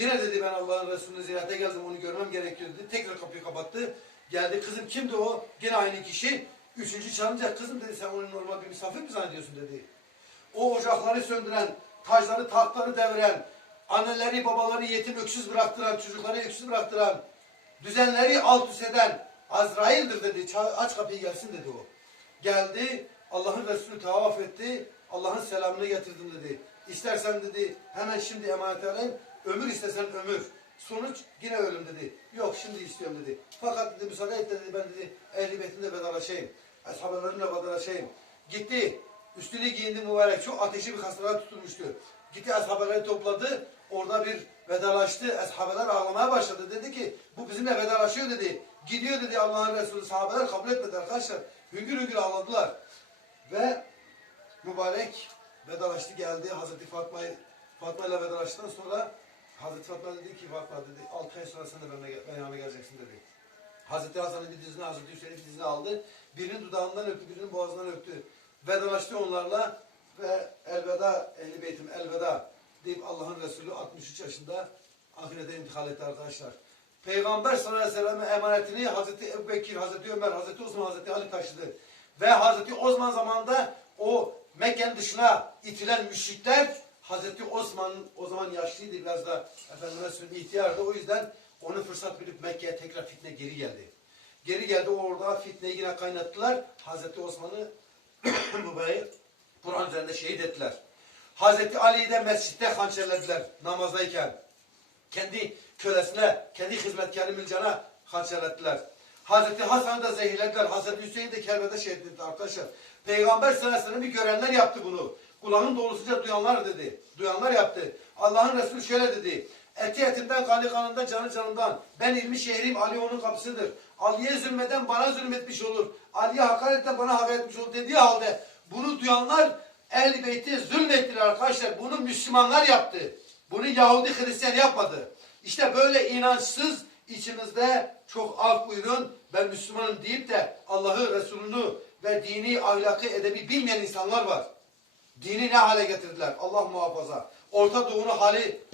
Yine dedi ben Allah'ın Resulü'nü ziyarete geldim onu görmem gerekiyor dedi. Tekrar kapıyı kapattı. Geldi kızım kimdi o? Yine aynı kişi. Üçüncü çalınca kızım dedi sen onu normal bir misafir mi zannediyorsun dedi. O ocakları söndüren, tacları tahtları deviren, anneleri babaları yetim öksüz bıraktıran, çocukları öksüz bıraktıran, düzenleri alt üst eden Azrail'dir dedi. Aç kapıyı gelsin dedi o. Geldi, Allah'ın Resulü tavaf etti, Allah'ın selamını getirdim dedi. İstersen dedi hemen şimdi emanet alayım, ömür istesen ömür. Sonuç yine ölüm dedi. Yok şimdi istiyorum dedi. Fakat dedi müsaade et dedi ben dedi ehli beytimle vedalaşayım. Ashabelerimle vedalaşayım. Gitti. Üstünü giyindi mübarek. Çok ateşi bir hastalığa tutulmuştu. Gitti ashabeleri topladı. Orada bir vedalaştı. Ashabeler ağlamaya başladı. Dedi ki bu bizimle vedalaşıyor dedi. Gidiyor dedi Allah'ın Resulü. Sahabeler kabul etmedi arkadaşlar. Hüngür hüngür ağladılar. Ve mübarek vedalaştı geldi. Hazreti Fatma'yı Fatma ile vedalaştıktan sonra Hazreti Fatma dedi ki Fatma dedi 6 ay sonra sen de benimle, benim yanıma geleceksin dedi. Hazreti Hasan'ın bir dizine, Hazreti Hüseyin'in bir dizine aldı. Birinin dudağından öptü, birinin boğazından öptü. Vedalaştı onlarla ve elveda ehli beytim elveda deyip Allah'ın Resulü 63 yaşında ahirete intikal etti arkadaşlar. Peygamber sallallahu aleyhi ve sellem'e emanetini Hazreti Ebu Bekir, Hazreti Ömer, Hazreti Osman, Hazreti Ali taşıdı. Ve Hazreti Osman zamanında o Mekke'nin dışına itilen müşrikler Hazreti Osman o zaman yaşlıydı biraz da Efendimiz söyleyeyim ihtiyardı. O yüzden onu fırsat bilip Mekke'ye tekrar fitne geri geldi. Geri geldi orada fitneyi yine kaynattılar. Hazreti Osman'ı mübarek Kur'an üzerinde şehit ettiler. Hazreti Ali'yi de mescitte hançerlediler namazdayken. Kendi kölesine, kendi hizmetkarı Mülcan'a hançerlettiler. Hazreti Hasan'ı da zehirlediler. Hazreti Hüseyin'i de Kerbe'de şehit ettiler arkadaşlar. Peygamber sırasını bir görenler yaptı bunu. Kulağın dolusunca duyanlar dedi. Duyanlar yaptı. Allah'ın Resulü şöyle dedi. Eti etimden, kanı kanından, canı canımdan. Ben ilmi şehrim, Ali onun kapısıdır. Ali'ye zulmeden bana zulmetmiş olur. Ali'ye hakaretten bana hakaret etmiş olur dediği halde bunu duyanlar Ehl-i Beyt'e zulmettiler arkadaşlar. Bunu Müslümanlar yaptı. Bunu Yahudi Hristiyan yapmadı. İşte böyle inançsız içimizde çok af buyurun ben Müslümanım deyip de Allah'ı, Resulünü ve dini, ahlakı, edebi bilmeyen insanlar var. Dini ne hale getirdiler? Allah muhafaza. Orta Doğu'nun hali